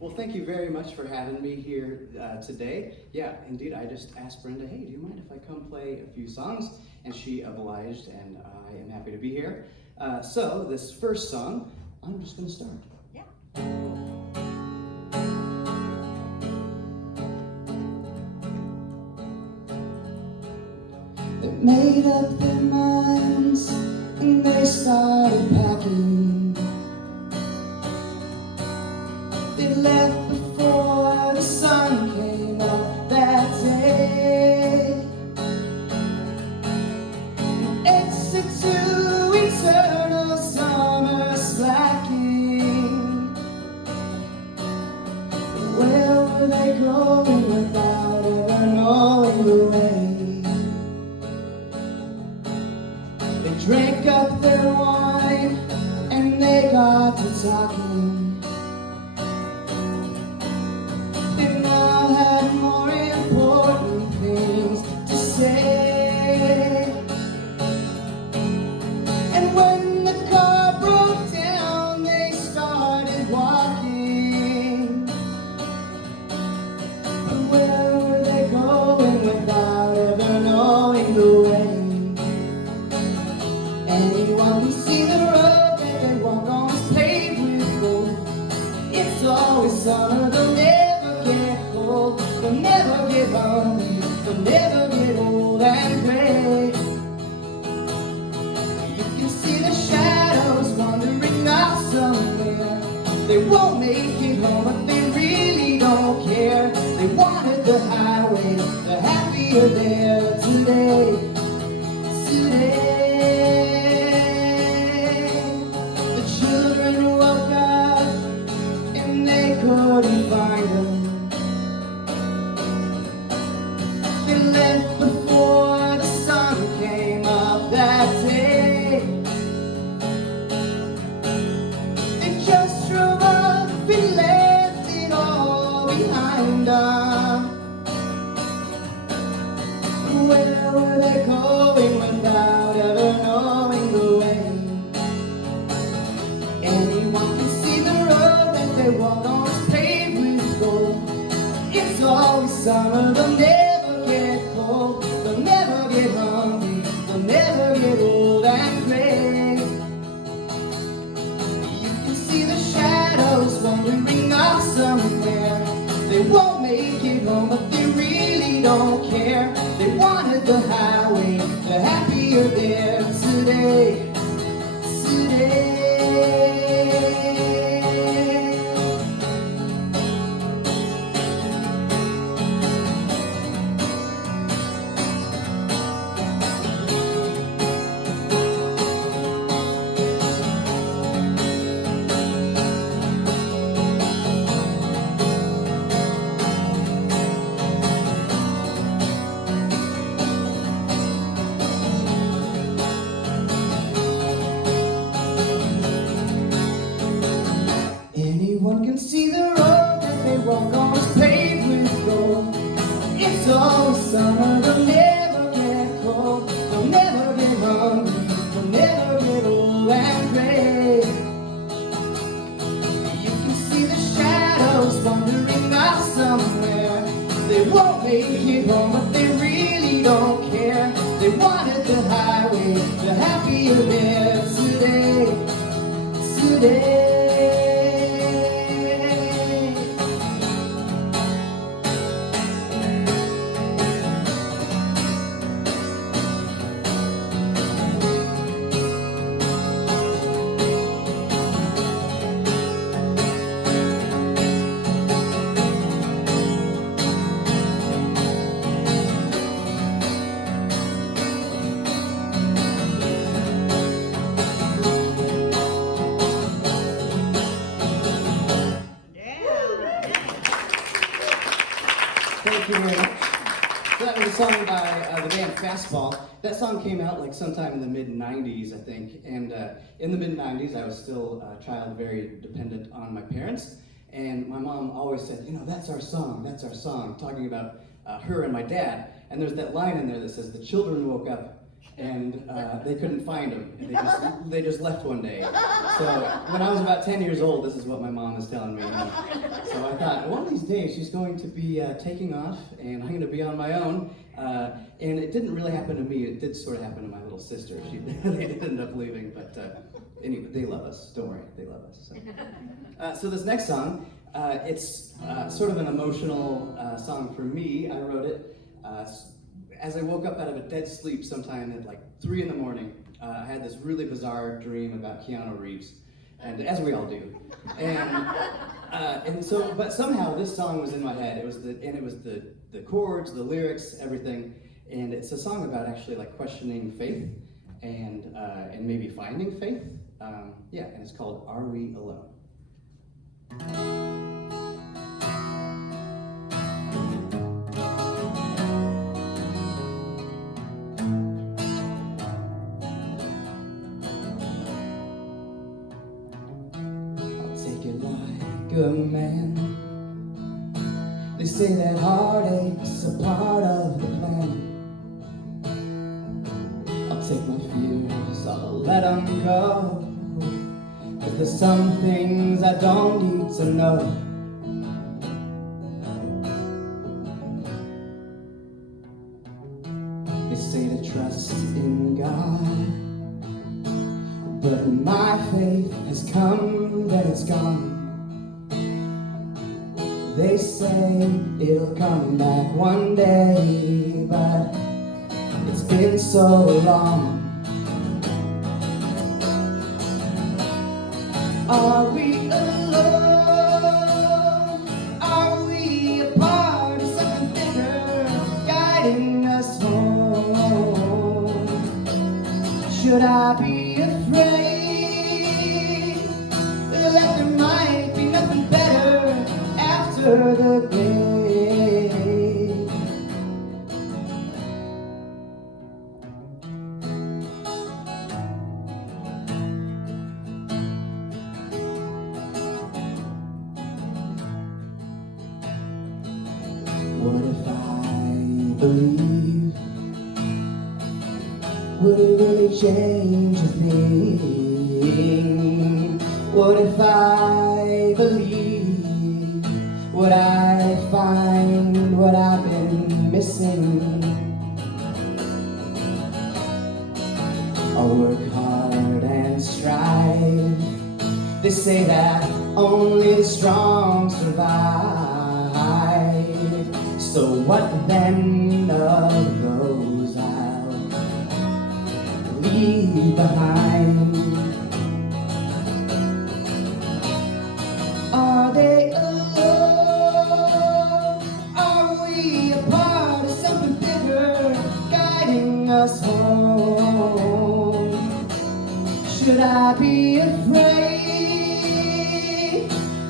Well, thank you very much for having me here today. Yeah, indeed, I just asked Brenda, hey, do you mind if I come play a few songs? And she obliged, and I am happy to be here. So this first song, I'm just going to start. Yeah. They made up their minds and they started packing. They left before the sun came up that day. An exit to eternal summer slacking. Where were they going without ever knowing the way? They drank up their wine and they got to talking. They now had more important things to say. And when the car broke down, they started walking. But where were they going without ever knowing the way? Anyone can see the road that they walk on is paved with gold. It's always summer, they'll never get cold. They'll never get hungry, they'll never get old and gray. You can see the shadows wandering off somewhere. They won't make it home, but they really don't care. They wanted the highway, they're happier there today. Today. Couldn't find them. They left before the sun came up that day. They just drove up and left it all behind them. Where were they going without ever knowing the way? Anyone can see the road that they walk on. It's always summer, they'll never get cold, they'll never get hungry, they'll never get old and gray. You can see the shadows wandering off somewhere. They won't make it home, but they really don't care. They wanted the highway, they're happier there today. Today. Anyone can see the road that they walk on is paved with gold. It's always summer, they'll never get cold, they'll never get hungry, they'll never get old and gray. You can see the shadows wandering off somewhere. They won't make it home, but they really don't care. They wanted the highway, they're happier there today. Today. Thank you very much. So that was a song by the band Fastball. That song came out like sometime in the mid-90s, I think. And in the mid-90s, I was still a child, very dependent on my parents. And my mom always said, you know, that's our song, talking about her and my dad. And there's that line in there that says, the children woke up and they couldn't find him. And they just left one day. So when I was about 10 years old, this is what my mom was telling me. So I thought, one of these days she's going to be taking off, and I'm going to be on my own. And it didn't really happen to me. It did sort of happen to my little sister. They did end up leaving, but anyway, they love us. Don't worry, they love us. So this next song, it's sort of an emotional song for me. I wrote it as I woke up out of a dead sleep sometime at like 3 in the morning. I had this really bizarre dream about Keanu Reeves, and as we all do. And so, but somehow this song was in my head. It was the chords, the lyrics, everything. And it's a song about actually like questioning faith and maybe finding faith. Yeah, and it's called "Are We Alone?" A man. They say that heartache's a part of the plan. I'll take my fears, I'll let them go, 'cause there's some things I don't need to know. They say to trust in God, but when my faith has come, then it's gone. They say it'll come back one day, but it's been so long. Are we alone? Are we a part of something bigger, guiding us home? Should I be afraid that there might be nothing better after the grave? What if I believe? Would it really change a thing? What if I believe? Would I find what I've been missing? I'll work hard and strive. They say that only the strong survive. So what then of those I'll leave behind? Are they alone? Are we a part of something bigger, guiding us home? Should I be afraid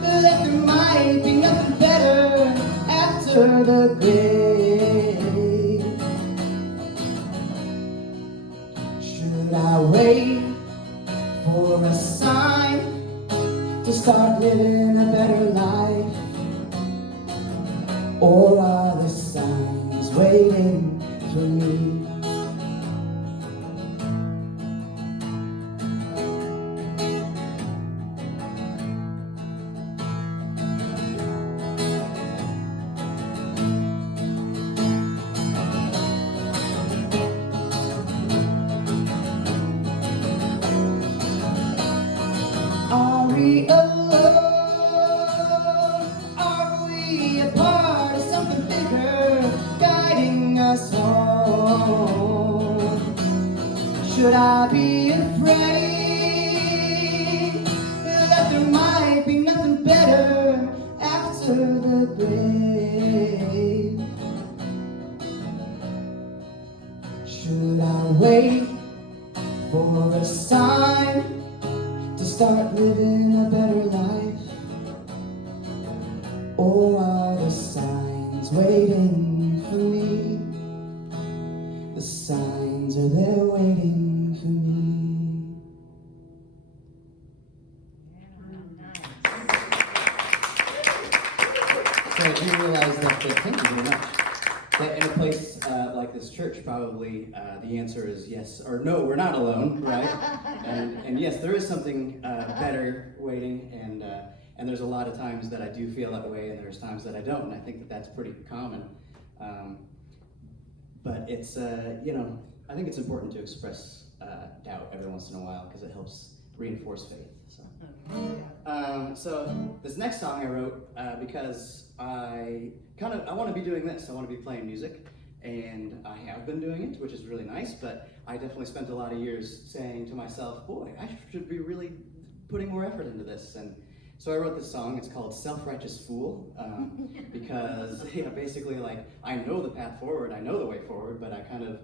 that there might be nothing better after the grave? Should I wait for a sign to start living a better life? Or are the signs waiting for me? Are we alone? Are we a part of something bigger, guiding us home? Should I be afraid that there might be nothing better after the grave? Should I wait for a sign to start living a better life? Or are the signs waiting for me? The signs are there waiting for me. So I do realize that, thank you very much. But in a place like this church, probably the answer is yes or no, we're not alone, right? And yes, there is something better waiting, and there's a lot of times that I do feel that way, and there's times that I don't, and I think that that's pretty common. But it's, I think it's important to express doubt every once in a while because it helps reinforce faith. So this next song I wrote because I want to be doing this. I want to be playing music, and I have been doing it, which is really nice, but I definitely spent a lot of years saying to myself, boy, I should be really putting more effort into this. And so I wrote this song. It's called Self-Righteous Fool, because basically, like, I know the path forward, I know the way forward, but I kind of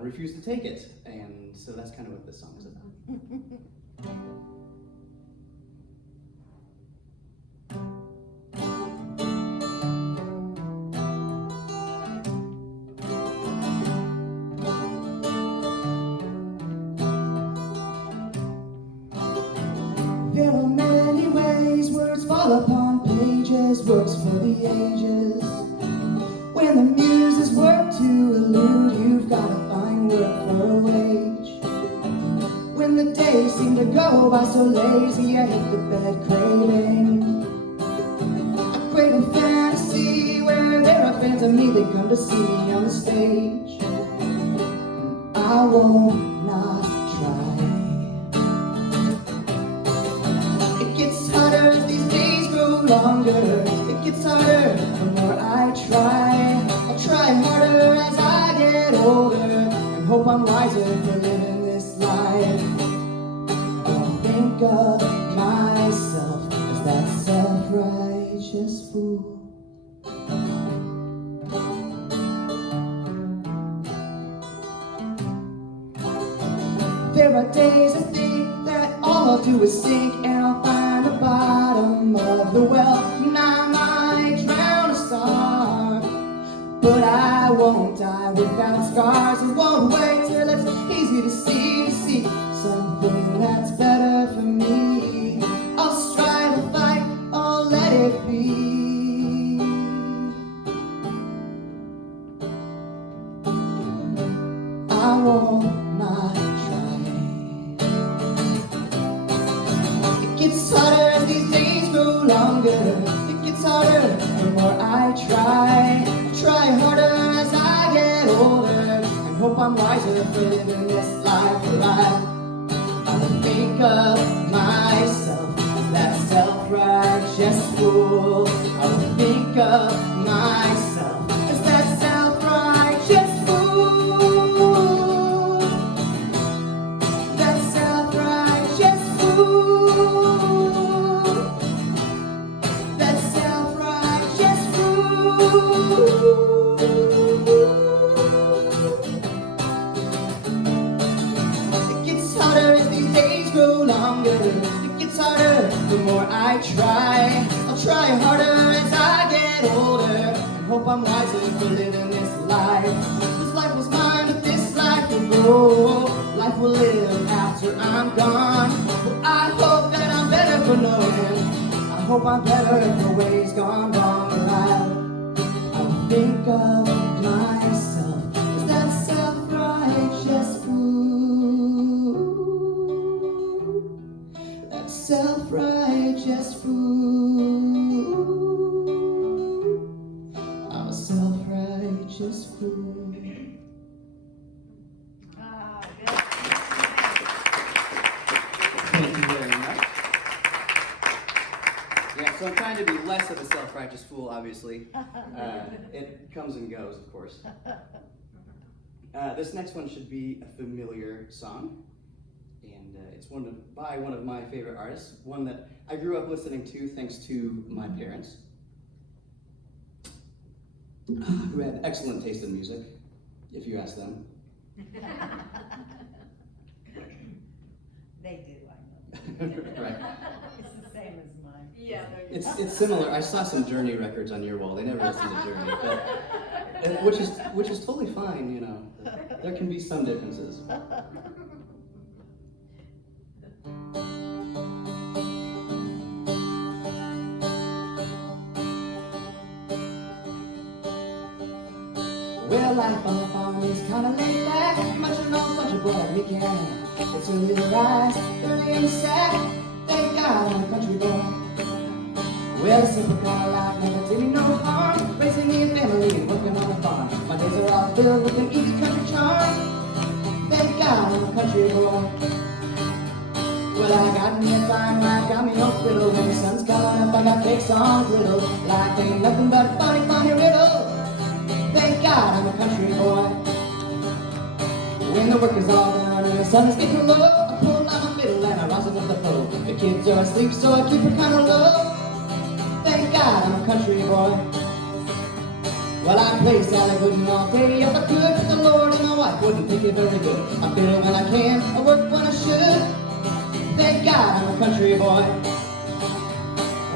refuse to take it. And so that's kind of what this song is about. There are many ways words fall upon pages, works for the ages. When the muses work to elude, you've got to find work for a wage. When the days seem to go by so lazy, I hit the bed craving. I crave a fantasy where there are fans of me that come to see me on the stage. And I won't not try. Longer, it gets harder the more I try. I'll try harder as I get older and hope I'm wiser for living this life. I'll think of myself as that self-righteous fool. There are days I think that all I'll do is sink, and I'll find the bottom of the well, and I might drown a star. But I won't die without scars. I won't wait till it's easy to see something that's better for me. I'll strive to fight, I'll let it be. I won't not try. It gets harder as these days grow longer. It gets harder the more I try. I try harder as I get older and hope I'm wiser for living this life. I'll think of myself as that self-righteous fool. I will think of myself as that self-righteous fool. That self-righteous fool. That self-righteous fool. It gets harder the more I try. I'll try harder as I get older and hope I'm wiser for living this life. This life was mine, but this life will go. Life will live after I'm gone. Well, I hope that I'm better for knowing. I hope I'm better if the way's gone wrong. I'll think of myself as that self-righteous fool. Self-righteous fool. I'm a self-righteous fool. Thank you very much. Yeah, so I'm trying to be less of a self-righteous fool, obviously. It comes and goes, of course. This next one should be a familiar song. And it's by one of my favorite artists, one that I grew up listening to thanks to my parents, who had excellent taste in music, if you ask them. They do, I know. Right. It's the same as mine. Yeah, It's similar. I saw some Journey records on your wall. They never listened to Journey, but which is totally fine, you know. There can be some differences. Well, life on the farm is kinda laid back, munching on bunch of boy like we can. It's early to rise, early in the sack, thank God I'm a country boy. Well, a simple kind of life never did me no harm, raising me a family and working on the farm. My days are all filled with an easy country charm, thank God I'm a country boy. Well, I got me a fine wife, got me a fiddle. When the sun's coming up, I got cakes on griddle. Life ain't nothing but a funny, funny riddle. Thank God I'm a country boy. When the work is all done and the sun's getting low, I pull out my fiddle and I rise up with the flow. The kids are asleep, so I keep it kinda low. Thank God I'm a country boy. Well, I play Sally Gooden all day if I could, but the Lord and my wife wouldn't think it very good. I fiddle when I can, I work when I should. Thank God I'm a country boy.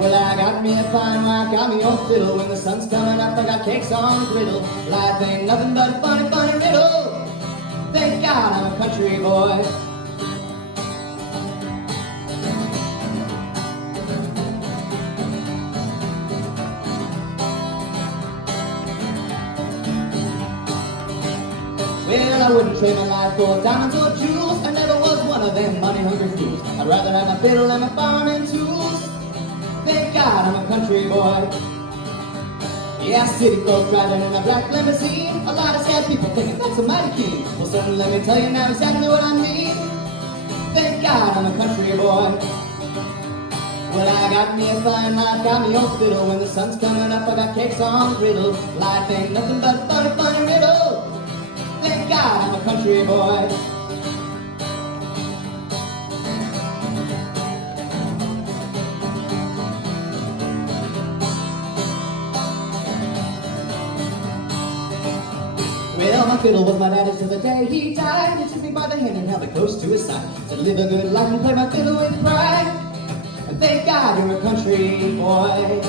Well, I got me a fine wife, got me a fiddle. When the sun's coming up, I got cakes on the griddle. Life ain't nothing but a funny, funny riddle. Thank God I'm a country boy. Well, I wouldn't trade my life for diamonds or jewels. I never was one of them money-hungry fools. I'd rather have my fiddle and my farming tools. Thank God I'm a country boy. Yeah, city folk driving in a black limousine. A lot of sad people thinking that's a mighty keen. Well, son, let me tell you now exactly what I mean. Thank God I'm a country boy. Well, I got me a fine life, got me a fiddle. When the sun's coming up, I got cakes on griddle. Life ain't nothing but a funny, funny riddle. Thank God I'm a country boy. Well, my fiddle was my daddy's till the day he died. He took me by the hand and held me close to his side. Said, live a good life and play my fiddle with pride. And thank God you're a country boy.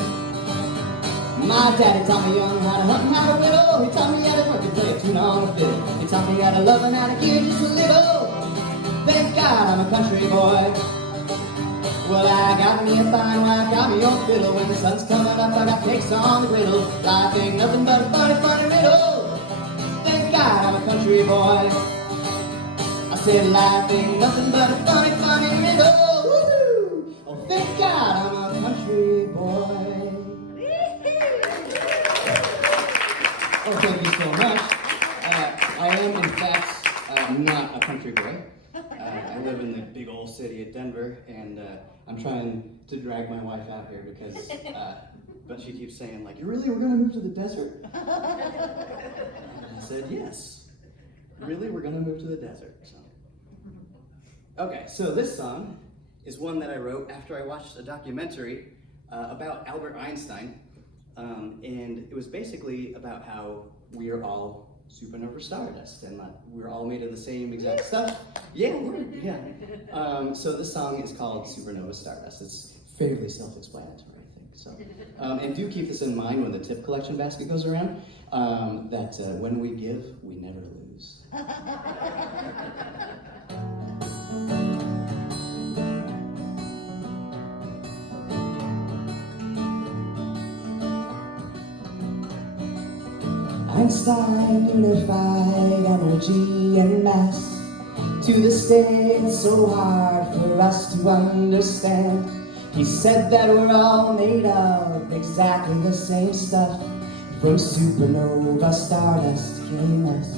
My daddy taught me young how to hunt and how to whittle. He taught me how to work and play a tune on the fiddle. He taught me how to love and how to give just a little. Thank God I'm a country boy. Well, I got me a fine wife, got me a fiddle. When the sun's coming up, I got cakes on the griddle. Life ain't nothing but a funny, funny riddle. Thank God I'm a country boy. I said life ain't nothing but a funny, funny riddle. Woo-hoo! Oh, thank God I'm a country boy. Oh, thank you so much. I am, in fact, not a country boy. I live in the big old city of Denver, and I'm trying to drag my wife out here because, but she keeps saying, like, you really were going to move to the desert? And I said, yes. Really, we're going to move to the desert. So. Okay, so this song is one that I wrote after I watched a documentary about Albert Einstein. And it was basically about how we are all Supernova Stardust, and we're all made of the same exact stuff. Yeah, yeah. So this song is called Supernova Stardust. It's fairly self-explanatory, I think. So, and do keep this in mind when the tip collection basket goes around, that when we give, we never lose. Einstein unified energy and mass. To this day it's so hard for us to understand. He said that we're all made of exactly the same stuff. From supernova stardust came us.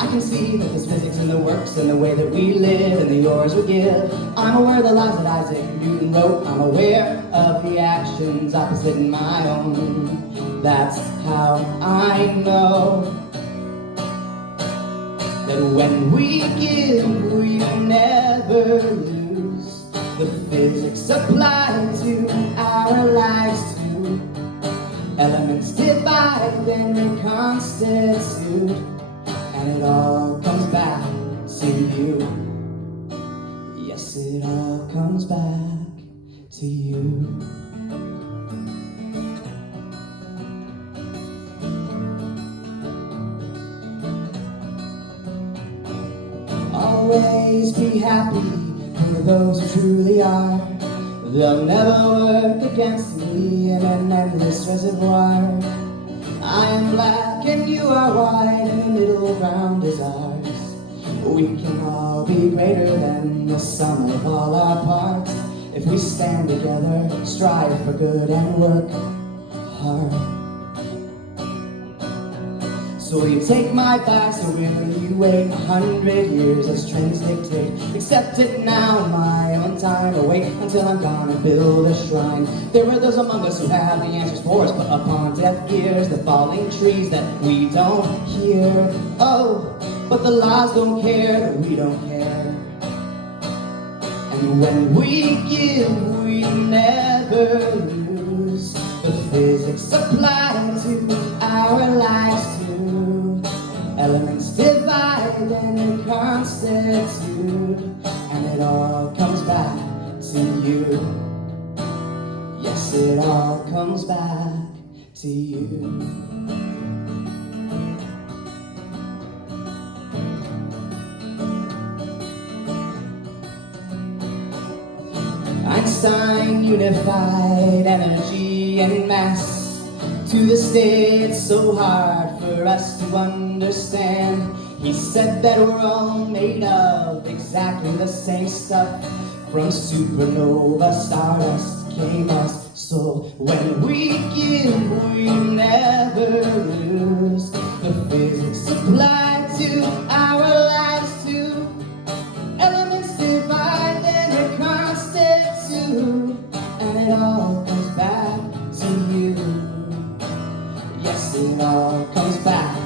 I can see that there's physics in the works and the way that we live and the yours we give. I'm aware of the lies that Isaac Newton wrote. I'm aware of the actions opposite my own. That's how I know that when we give, we never lose. The physics apply to our lives too. Elements divide, then reconstitute, and it all comes back to you. Yes, it all comes back to you. Always be happy for those who truly are. They'll never work against me in an endless reservoir. I am black and you are white, and the middle ground is ours. We can all be greater than the sum of all our parts if we stand together, strive for good, and work hard. So you take my advice, or will you wait 100 years as trends dictate? Accept it now in my own time, or wait until I'm gone and build a shrine. There are those among us who have the answers for us, but upon deaf ears, the falling trees that we don't hear. Oh, but the lies don't care that we don't care. And when we give, we never lose. The physics apply to our lives too. Elements divide and reconstitute, and it all comes back to you. Yes, it all comes back to you. Einstein unified energy and mass. To this day it's so hard for us to understand. He said that we're all made of exactly the same stuff. From supernova stardust came us. So when we give, we never lose. The physics apply to our lives too. Elements divide and reconstitute, and it all comes back to you. Yes, it all comes back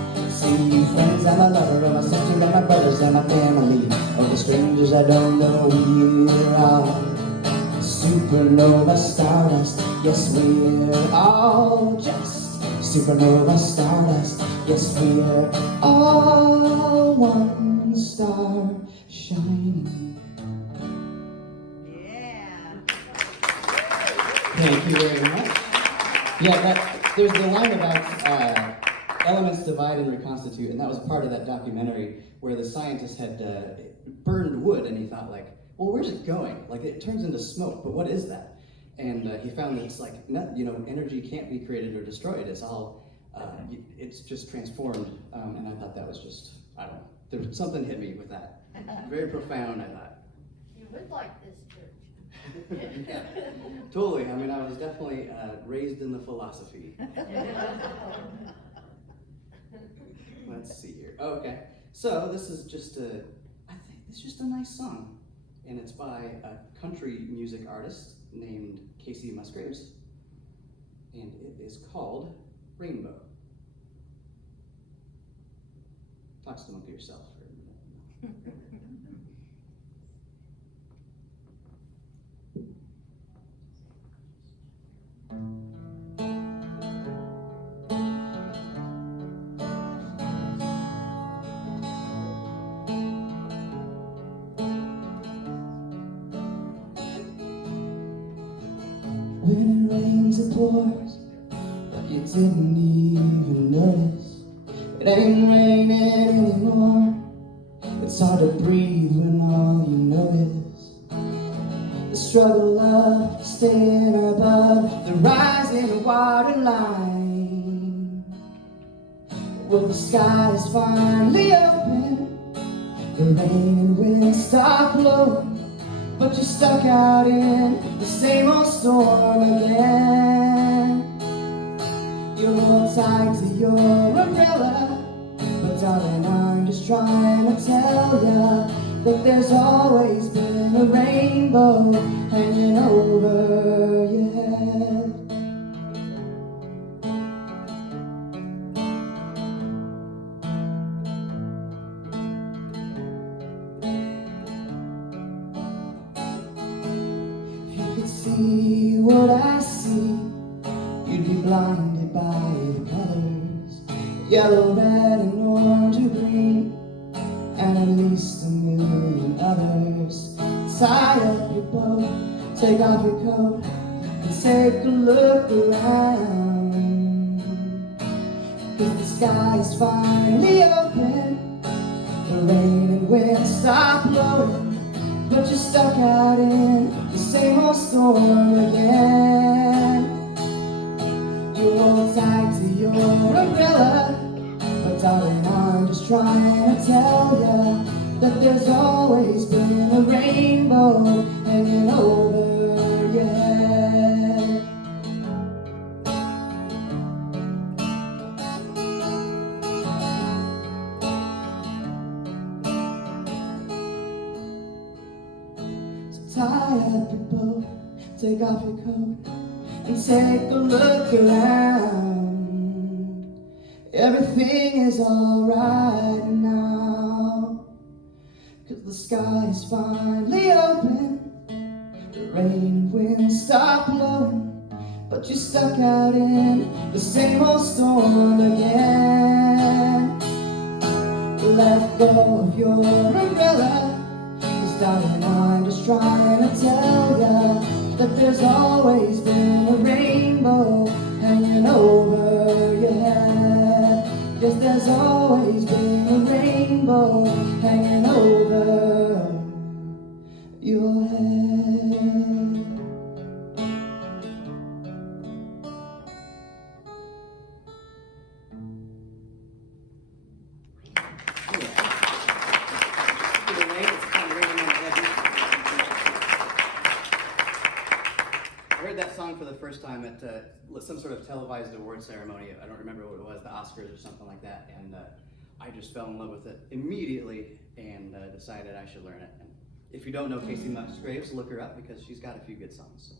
to you. Friends, I'm a lover of my sister and my brothers and my family. Of the strangers I don't know, we're all supernova stardust. Yes, we're all just supernova stardust. Yes, we're all one star shining. Yeah. Thank you very much. Yeah, there's the line about elements divide and reconstitute, and that was part of that documentary where the scientist had burned wood, and he thought, like, well, where's it going? Like, it turns into smoke, but what is that? And he found that it's like, energy can't be created or destroyed. It's all, it's just transformed. And I thought that was just, I don't know, something hit me with that. Very profound, I thought. You would like this church. Yeah, totally. I mean, I was definitely raised in the philosophy. Let's see here. Oh, okay, so this is just I think it's just a nice song, and it's by a country music artist named Casey Musgraves, and it is called Rainbow. Talk some to yourself for a minute. When it rains, it pours, but you didn't even notice. It ain't raining anymore. It's hard to breathe when all you know is the struggle of staying above the rising water line. Well, the sky is finally open, the rain and wind stop blowing, but you're stuck out in the same old storm again. You hold tight to your umbrella, but darling, I'm just trying to tell ya that there's always been a rainbow hanging over your head. See what I see, you'd be blinded by the colors, yellow, red, and orange, and green, and at least a million others. Tie up your boat, take off your coat, and take a look around. 'Cause the sky is finally open, the rain and wind stop blowing, but you're stuck out in the same old storm again. You hold tight to your umbrella, there's always been a rainbow hanging over your head. So tie up your boat, take off your coat, and take a look around. Everything is alright now, 'cause the sky is finally open. The rain and wind stop blowing, but you're stuck out in the same old storm again. Let go of your umbrella, 'cause darling, I'm just trying to tell ya that there's always been a rainbow hanging over your head. Yes, there's always been a rainbow hanging over your head. I heard that song for the first time at some sort of televised award ceremony. I don't remember what it was, the Oscars or something like that. And I just fell in love with it immediately and decided I should learn it. And if you don't know Casey Musgraves, look her up because she's got a few good songs.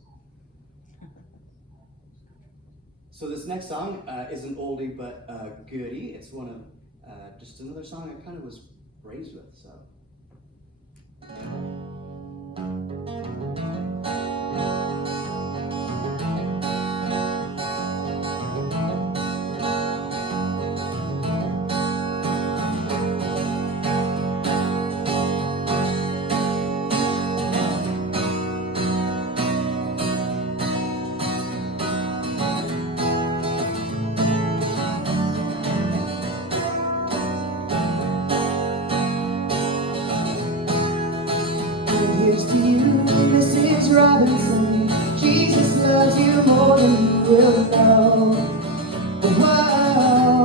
So this next song is an oldie but goodie. It's one of just another song I kind of was raised with. So. Here's to you, Mrs. Robinson. Jesus loves you more than you will know. Whoa,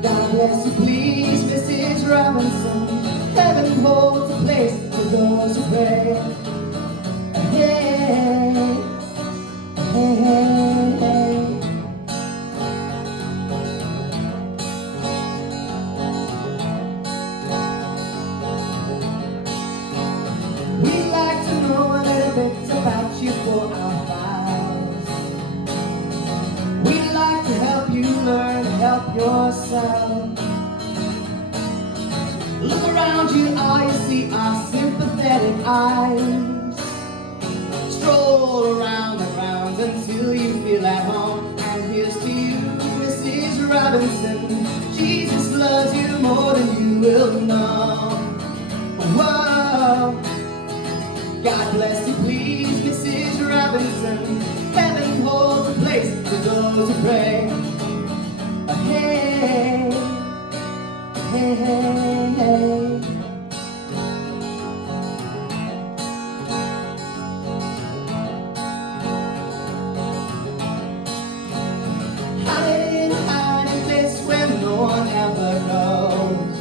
God bless you, please, Mrs. Robinson. Heaven holds a place for those who pray. Hey, hey, hey, hey. We'd like to know a little bit about you for our files. We'd like to help you learn to help yourself. Look around you, all you see are sympathetic eyes. Stroll around the grounds until you feel at home. And here's to you, Mrs. Robinson. Jesus loves you more than you will know. Whoa. God bless you, please, Mrs. Robinson. Heaven holds a place for those who pray. Hey, hey, hey, hey. Hide in a hiding place where no one ever goes.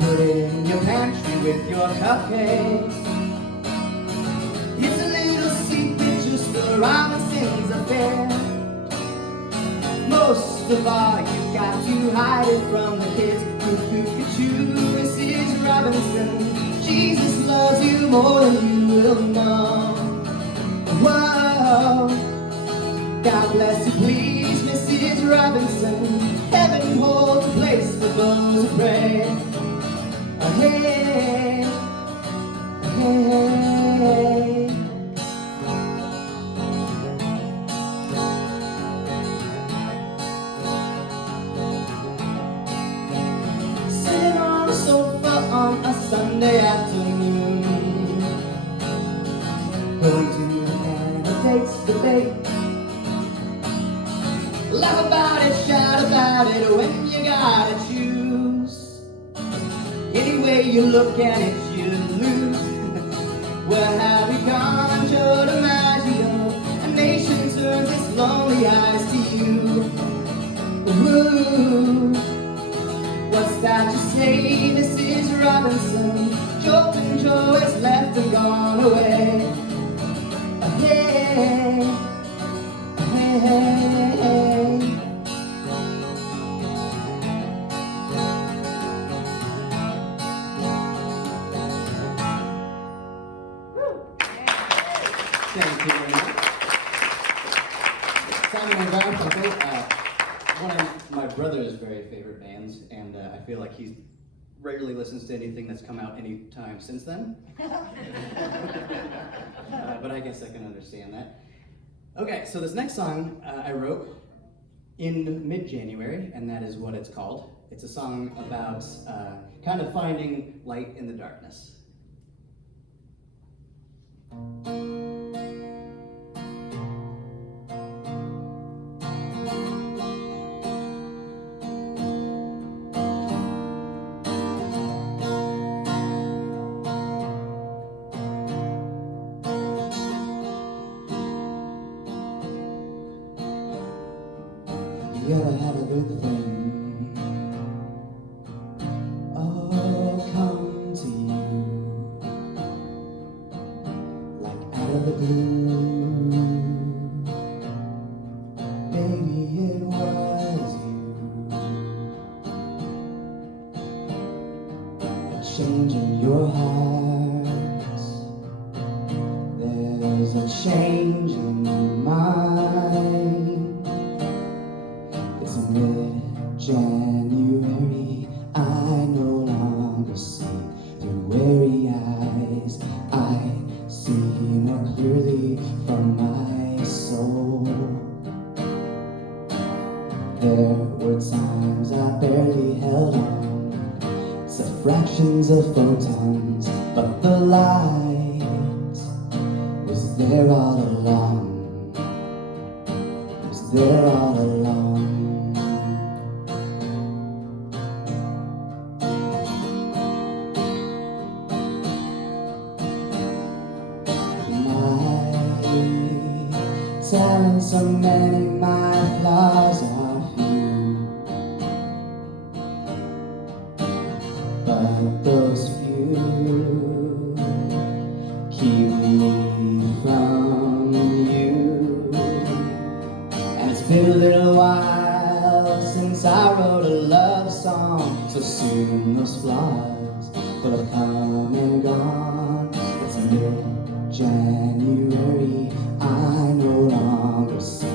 Put it in your pantry with your cupcakes. It's a little secret just for Robinson's affair. Most of all, you've got to hide it from the kids. Cuckoo-cuckoo, Mrs. Robinson. Jesus loves you more than you will know. Whoa, God bless you, please, Mrs. Robinson. Heaven holds a place for those who pray. Hey, hey, hey. Sitting on a sofa on a Sunday afternoon, going to the candidates debate. Laugh about it, shout about it when you gotta choose. Any way you look at it, you lose. Where have we gone, Joe DiMaggio? A nation turns its lonely eyes to you. Ooh, what's sad to say, Mrs. Robinson, Joltin' Joe is left and gone away. Hey, hey, hey, hey. Thank you very much. Simon and Garfunkel, one of my brother's very favorite bands, and I feel like he rarely listens to anything that's come out any time since then. But I guess I can understand that. Okay, so this next song I wrote in mid-January, and that is what it's called. It's a song about kind of finding light in the darkness. You ever had a good thing come to you like out of the blue? Baby, it was you, a change in your heart. There's a change in mine. It's mid-January, I no longer see through weary eyes. I see more clearly from my soul. There were times I barely held on to fractions of photons, but the light was there all along, was there all along. Telling so many my flaws are few, but those few keep me from you. And it's been a little while since I wrote a love song, so soon those flaws will have come and gone. It's mid-January, I no longer see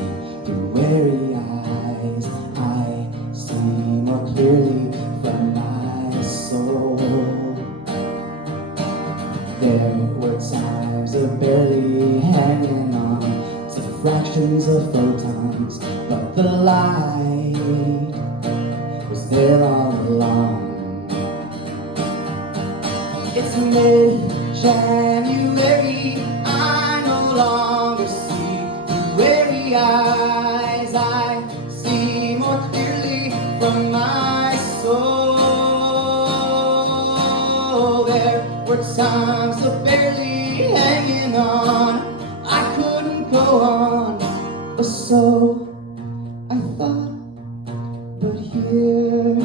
through weary eyes. I see more clearly from my soul. There were times of barely hanging on to fractions of photons, but the light was there all along. It's mid-January, I no longer see through weary eyes. I see more clearly from my soul. There were times of barely hanging on, I couldn't go on, or so I thought. But here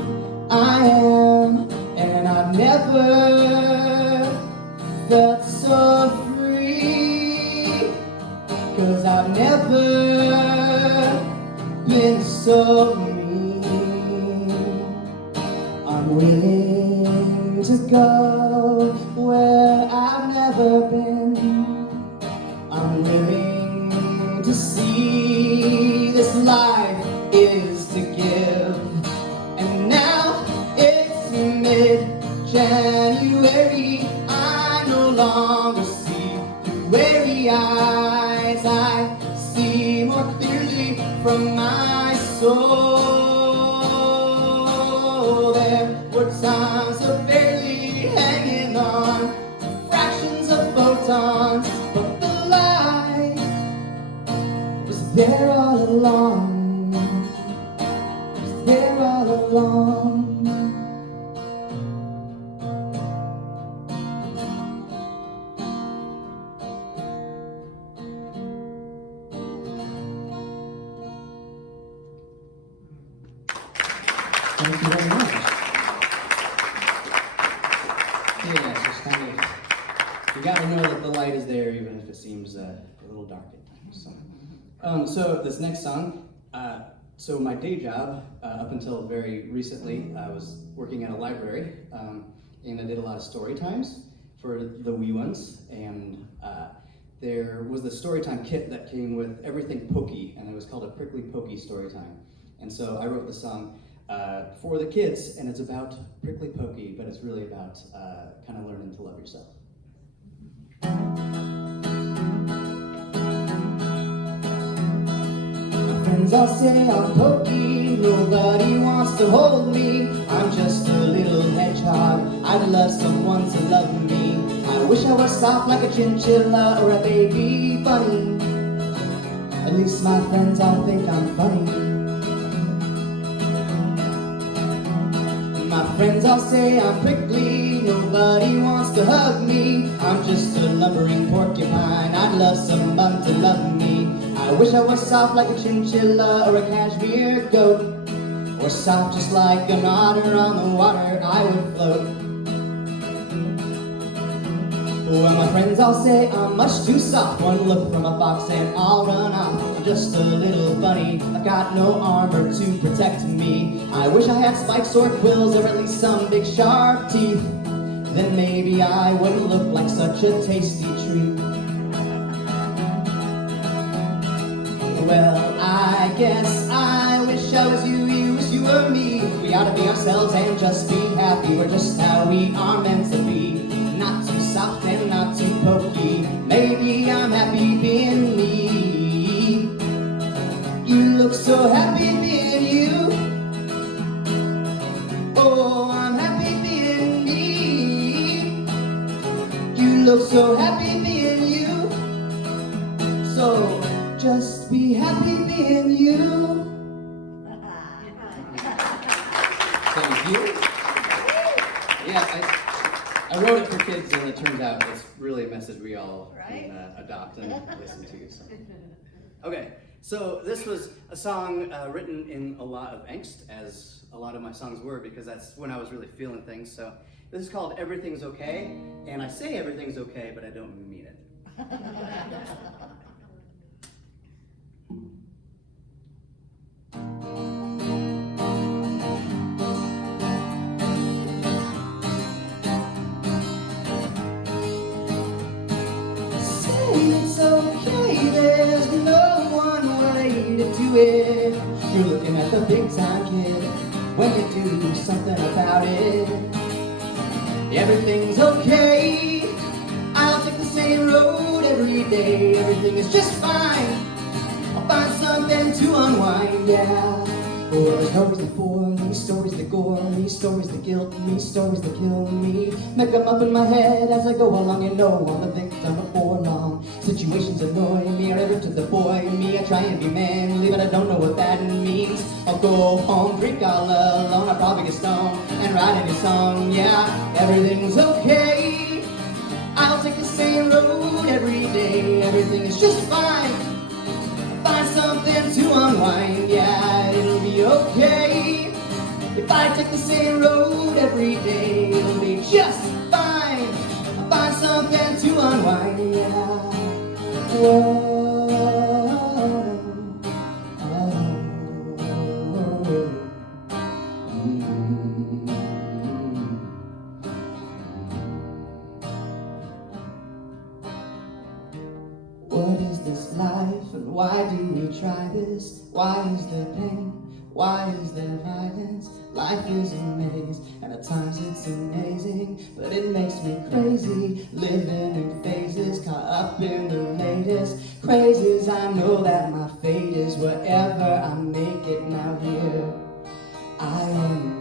I am, and I've never felt so free, 'cause I've never been so mean. I'm willing to go where I've never been. I'm willing to see this life is to give. And now it's mid-January, I no longer see through weary eyes. I see more clearly from my soul. There were times of barely hanging on to fractions of photons, but the light was there all along, was there all along. Thank you very much. gotta know that the light is there even if it seems a little dark at times. So this next song, so my day job, up until very recently, I was working at a library, and I did a lot of story times for the wee ones, and there was the storytime kit that came with everything Pokey, and it was called a Prickly Pokey Storytime. And so I wrote the song for the kids, and it's about Prickly Pokey, but it's really about kind of learning to love yourself. My friends all say I'm pokey, nobody wants to hold me. I'm just a little hedgehog, I'd love someone to love me. I wish I was soft like a chinchilla or a baby bunny. At least my friends all think I'm funny. My friends all say I'm prickly, nobody wants to hug me. I'm just a lumbering porcupine, I'd love someone to love me. I wish I was soft like a chinchilla or a cashmere goat, or soft just like an otter on the water I would float. Well, my friends all say I'm much too soft. One look from a box and I'll run off. I'm just a little bunny, I've got no armor to protect me. I wish I had spikes or quills or at least some big sharp teeth. Then maybe I wouldn't look like such a tasty treat. Well, I guess I wish I was you, you wish you were me. We ought to be ourselves and just be happy. We're just how we are meant to be. Not too soft and not too pokey. Maybe I'm happy being me. You look so happy being you. Oh, I'm happy being me. You look so happy being you. So just be happy being you. Thank you. Yeah, I wrote it for kids, and it turns out it's really a message we all can adopt and listen to. So. Okay, so this was a song written in a lot of angst, as a lot of my songs were, because that's when I was really feeling things. So this is called Everything's Okay, and I say everything's okay, but I don't mean it. It's okay, there's no one way to do it. You're looking at the big time kid when you do something about it. Everything's okay, I'll take the same road every day. Everything is just fine, I'll find something to unwind, yeah. Oh, there's no reason for these stories that gore me, stories that guilt me, stories that kill me. Make them up in my head as I go along, you know I'm the victim before long. Situations annoy me, I ever to the boy in me. I try and be manly, but I don't know what that means. I'll go home, drink all alone, I'll probably get stoned and write any song, yeah. Everything's okay, I'll take the same road every day. Everything is just fine, find something to unwind, yeah. It'll be okay if I take the same road every day. It'll be just fine, I'll find something to unwind, yeah. Whoa, What is this life and why do we try this? Why is there pain? Why is there violence? Life is a maze, and at times it's amazing, but it makes me crazy. Living in phases, caught up in the latest crazes. I know that my fate is wherever I make it. Now here I am.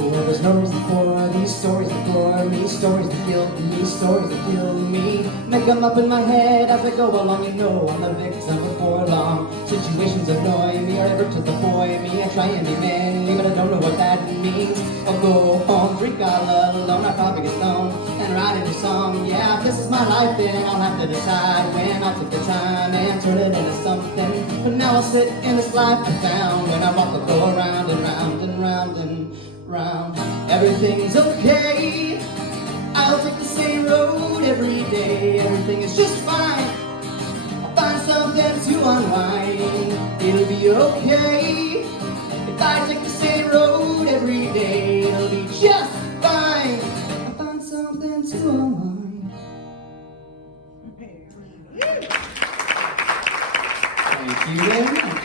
Well, there's no reason for these stories that gore me, stories that guilt me, stories that kill me. Make them up in my head as I go along, you know I'm the victim before long. Situations annoy me, or ever to the boy in me. I try and be manly, but I don't know what that means. I'll go home, drink all alone, I probably get stoned, and and writing a song. Yeah, if this is my life, then I'll have to decide when I'll take the time and turn it into something. But now I'll sit in this life I found, and I walk the floor round and round and round and round. Everything's okay. I'll take the same road every day. Everything is just fine. I'll find something to unwind. It'll be okay. If I take the same road every day, it'll be just fine. I'll find something to unwind. Thank you very much.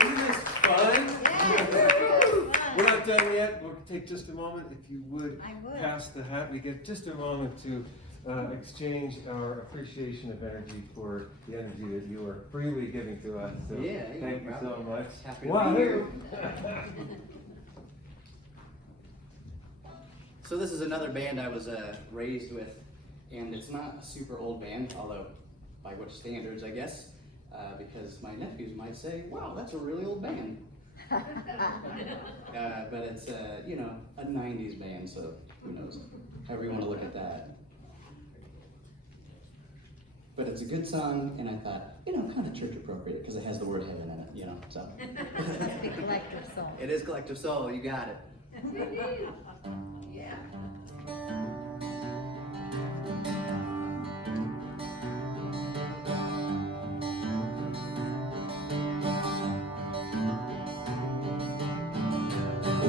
Isn't this fun? Yeah. We're not done yet. We'll take just a moment. If you would I would. pass the hat, we get just a moment to exchange our appreciation of energy for the energy that you are freely giving to us. So Yeah, thank you so much. Happy to be Wow. here. So this is another band I was raised with, and it's not a super old band, although by which standards, I guess, because my nephews might say, wow, that's a really old band. But it's, you know, a 90s band, so who knows, however you want to look at that. But it's a good song, and I thought, you know, kind of church appropriate, because it has the word heaven in it, you know, so. It's the collective soul. It is collective soul, you got it. Yeah.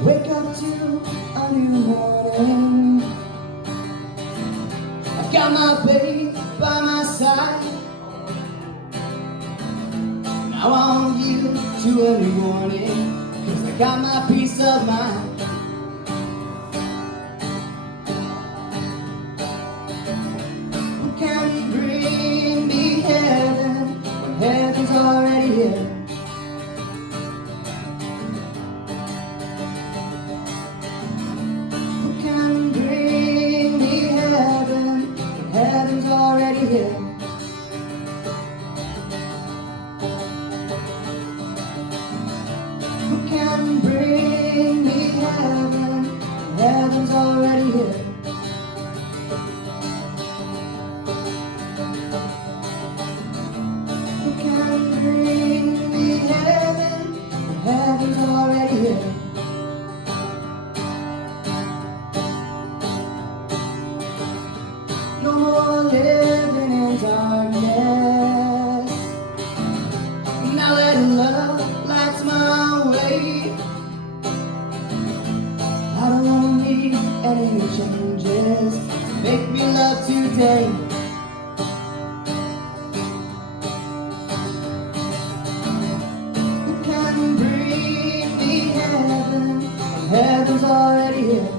Wake up to a new morning. I've got my babe by my side. Now I want you to a new morning, 'cause I got my peace of mind. Who can bring me heaven when heaven's already here? Who can bring me heaven when heaven's already here? Who can bring me heaven when heaven's already here? Who can bring me heaven when heaven's already here? No more living in darkness. Now let love light my way. I don't need any changes to make me love today. Who can bring me heaven when heaven's already here?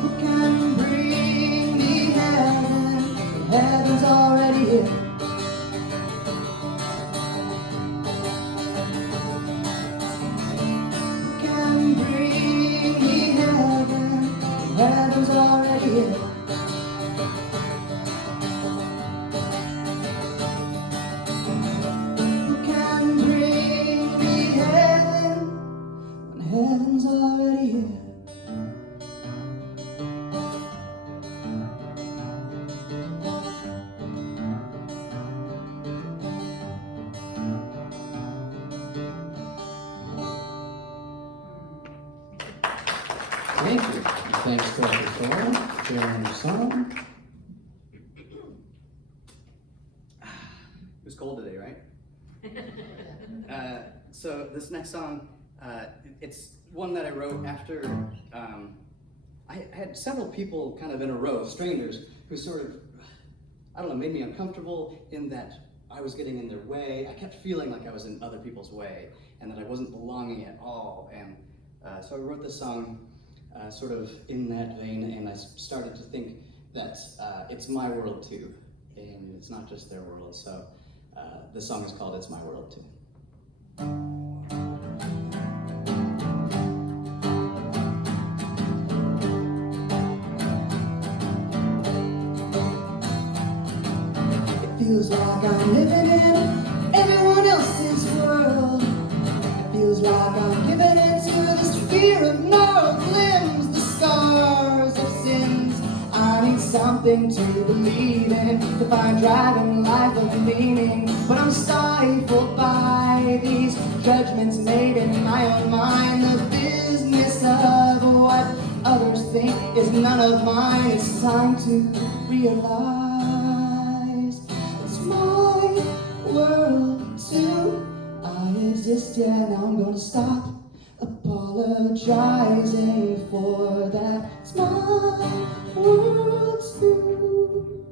Who can bring me heaven when heaven's already here? Who can bring me heaven when heaven's already here? Who can bring me heaven when heaven's already here? Thank you. Thanks, Collective Soul, for sharing your song. It was cold today, right? So this next song, it's one that I wrote after I had several people kind of in a row, strangers, who sort of, I don't know, made me uncomfortable in that I was getting in their way. I kept feeling like I was in other people's way and that I wasn't belonging at all. And so I wrote this song sort of in that vein, and I started to think that it's my world too, and it's not just their world. So the song is called It's My World Too. Feels like I'm living in everyone else's world. feels like I'm giving into this fear of gnarled limbs, the scars of sins. I need something to believe in, to find driving life of meaning. But I'm stifled by these judgments made in my own mind. The business of what others think is none of mine. It's time to realize it's my world too. I exist, yeah, now I'm gonna stop apologizing for that. It's my world too.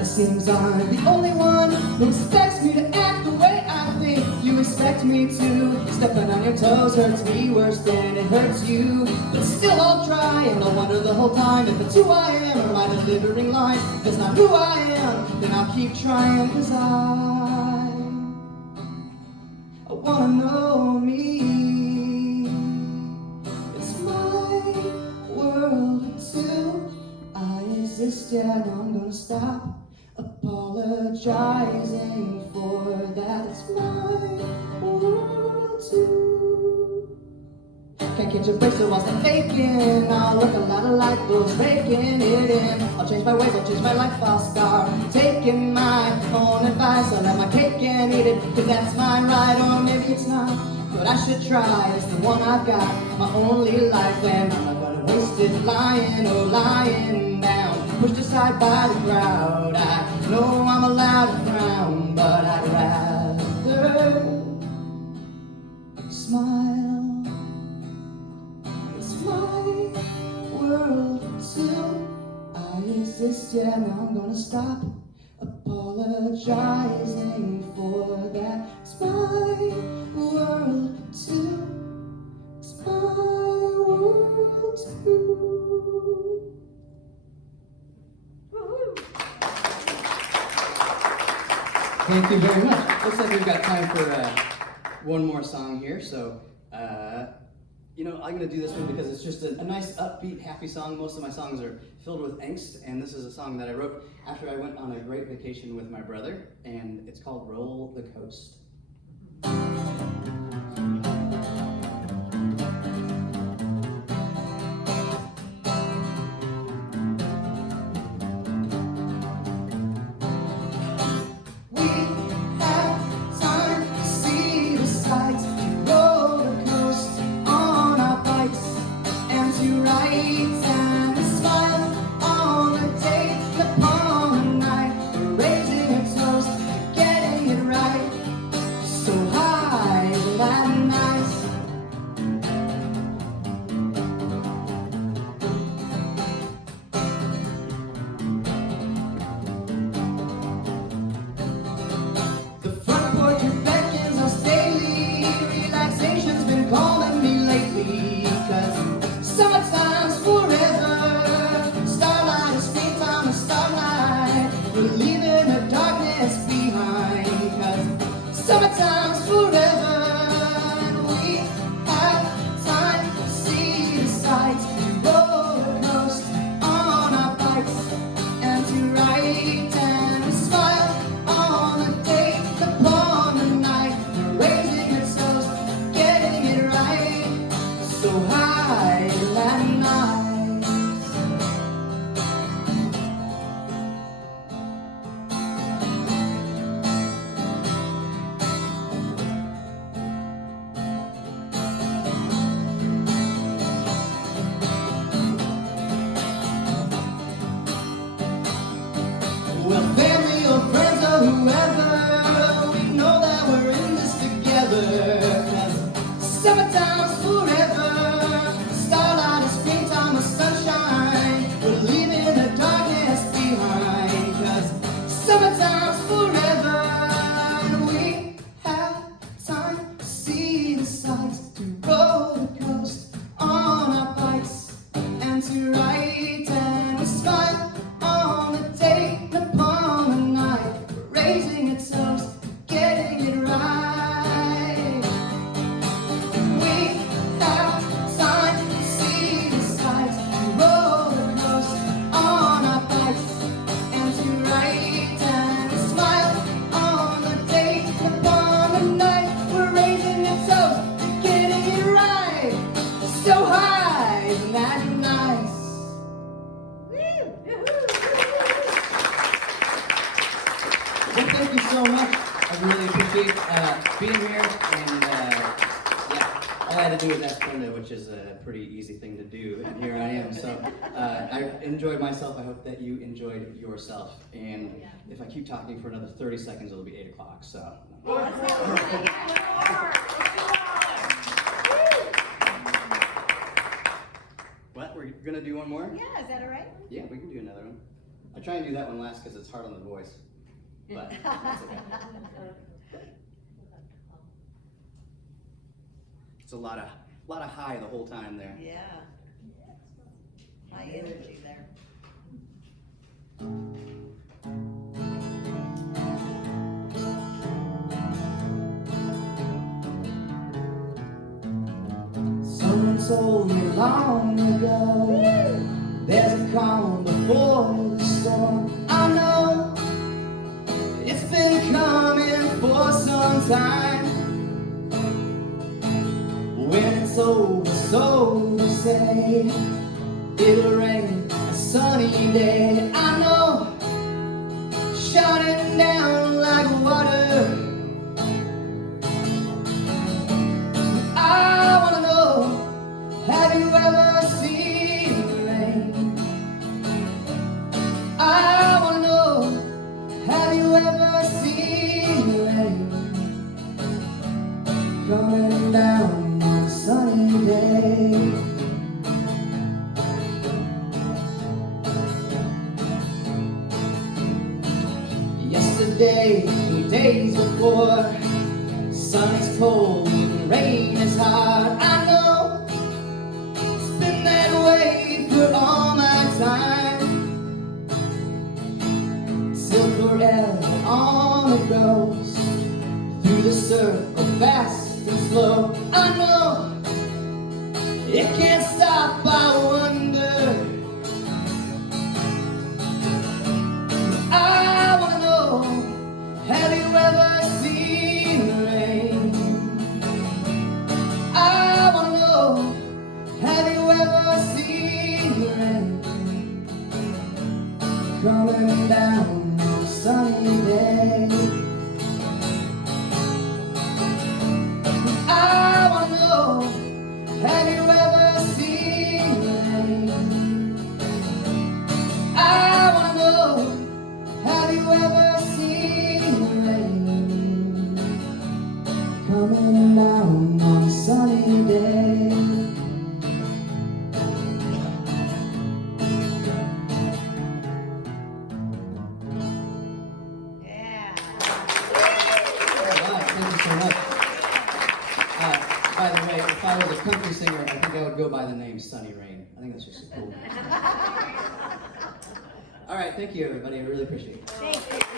It seems I'm the only one who expects me to act the way I think. You expect me to. Stepping on your toes hurts me worse than it hurts you. But still I'll try, and I'll wonder the whole time if it's who I am or my delivering lines. If it's not who I am, then I'll keep trying, cause I wanna know me. It's my world too. I exist, yeah, now I'm gonna stop apologizing for that. It's my world too. Can't catch a break, so I'll stop faking. I'll look a lot like those raking it in. I'll change my ways, I'll change my life, I'll start taking my own advice. I'll have my cake and eat it, cause that's my right. Or maybe it's not, but I should try. It's the one I've got, my only life, and I'm not gonna waste it lying or lying down, pushed aside by the crowd. I know I'm allowed to frown, but I'd rather smile. It's my world too. I exist, yeah, now I'm gonna stop apologizing for that. It's my world too. It's my world too. Thank you very much. Looks like we've got time for one more song here. So, I'm going to do this one because it's just a nice, upbeat, happy song. Most of my songs are filled with angst, and this is a song that I wrote after I went on a great vacation with my brother, and it's called Roll the Coast. Summertime's forever, and we have time to see the sights, to roller coast on our bikes, and to write and to smile on the day, upon the night. We're raising our toast, getting it right, so high that night. appreciate being here, and yeah, all I had to do was ask Brenda, which is a pretty easy thing to do, and here I am. So I enjoyed myself. I hope that you enjoyed yourself. And if I keep talking for another 30 seconds, it'll be 8 o'clock. So. What? We're gonna do one more? Yeah, is that all right? Yeah, we can do another one. I try and do that one last because it's hard on the voice, but that's okay. It's a lot of high the whole time there. Yeah. High energy there. Someone told me long ago, there's a calm before the storm. I know it's been coming for some time. When it's over, so to say, it'll rain a sunny day. I know, shining down like water. I wanna know, have you ever seen the rain? I wanna know, have you ever seen the rain? Coming down on a sunny day. Yesterday and days before, sun is cold and rain is hard. I know it's been that way for all my time. Till forever on it goes, through the circle fast and slow. I know it can't stop, I wonder. I wanna know, have you ever seen the rain? I wanna know, have you ever seen the rain? Coming down on a sunny day. I wanna know, have you ever seen the rain? I wanna know, have you ever seen the rain? Coming down on a sunny day. Yeah. All right, thank you so much. By the way, if I was a country singer, I think I would go by the name Sunny Rain. I think that's just a cool. All right, thank you everybody. I really appreciate it. Thank you.